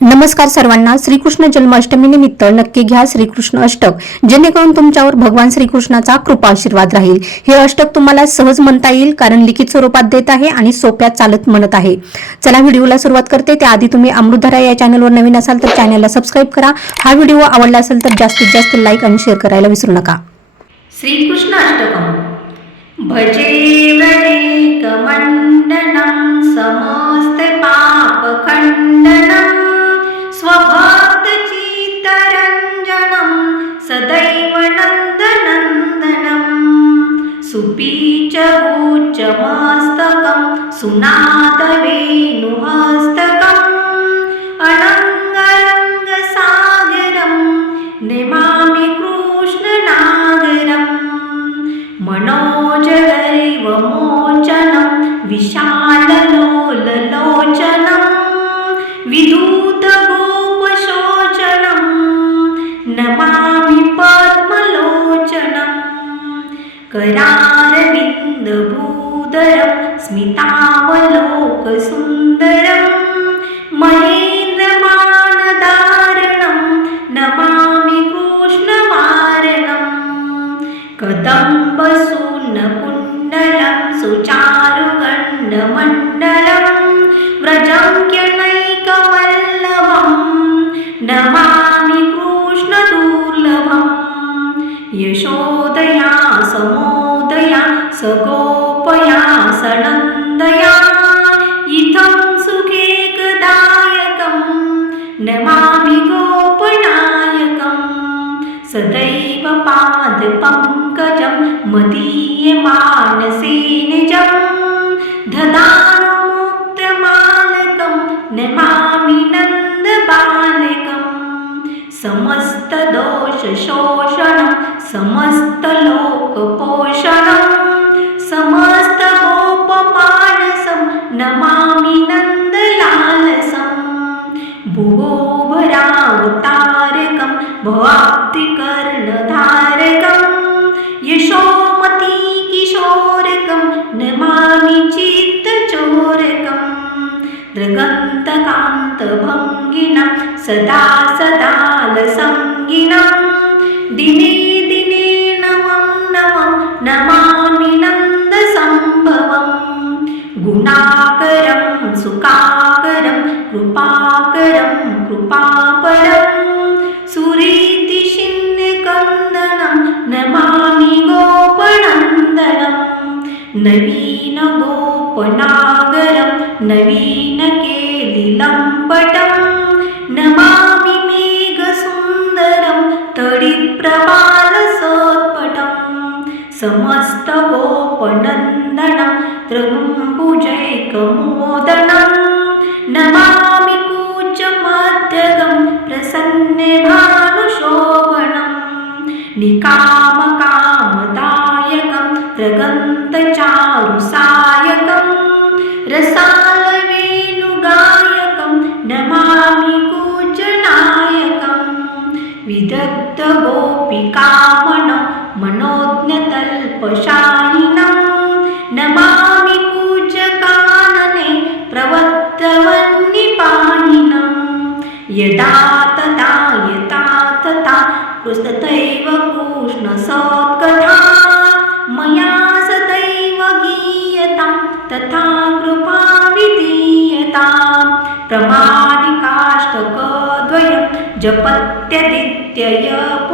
नमस्कार सर्वांना श्रीकृष्ण जन्माष्टमी निमित्त नक्की घ्या श्रीकृष्ण अष्टक. जेणेकरून तुमच्यावर भगवान श्रीकृष्णाचा कृपा आशीर्वाद राहील. हे अष्टक तुम्हाला सहज म्हणता येईल कारण लिखित स्वरूपात देत आहे आणि सोप्या चालत म्हणत आहे. चला व्हिडिओला सुरुवात करते. त्याआधी तुम्ही अमृतधारा या चॅनलवर नवीन असाल तर चॅनलला सबस्क्राईब करा. हा व्हिडिओ आवडला असेल तर जास्तीत जास्त लाईक आणि शेअर करायला विसरू नका. श्रीकृष्ण अष्टकम्. भजे सुपीचगोच्चमस्तकं सुनादवेणुहस्तकम् अनङ्गरङ्गसागरं निमामि कृष्णनागरम् मनोजगैवमोचनं विशाल करारविन्दभूधरं स्मितावलोकसुन्दरं महेन्द्रमानदारणं नमामि कृष्णवारणं कदम्बसूर्णकुण्डलं सुचारुगण्डमण्डलं कि सगोपयास नन्दया इत्थं सुखेकदायकं नमामि गोपनायकं। सदैव पादपङ्कजं मदीयमानसेनजं धनुमुक्तमालकं नमामि नन्दबालकं। समस्तदोषशोषणं समस्तलोकपोषणम् भवाब्धिकर्णधारकं यशोमती किशोरकं नमामि चित्तचोरकं दृगन्तकान्तभङ्गिनं सदा सदा लसङ्गिनं दिने दिने नवं नवं नमामि नन्दसम्भवम्। गुणाकरं सुखाकरं कृपाकरं कृपापरं नवीनगोपनागरं नवीनकेलिलम्पटं नमामि मेघसुन्दरं तडिप्रबालसोत्पटं समस्तगोपनन्दनं त्रिम्बुजैकमोदनं नमा। विदग्धगोपिकामनं मनोज्ञतल्पशायिनं नमामि कूजकानने प्रवत्तवन्निपाणिनं यदा तदा यथा तथा कृस्तथैव कृष्णसत्कथा मया सदैव गीयतां तथा कृपा विधीयतां। प्रमाणिकाष्टकद्वयं जपत्यदि Jaya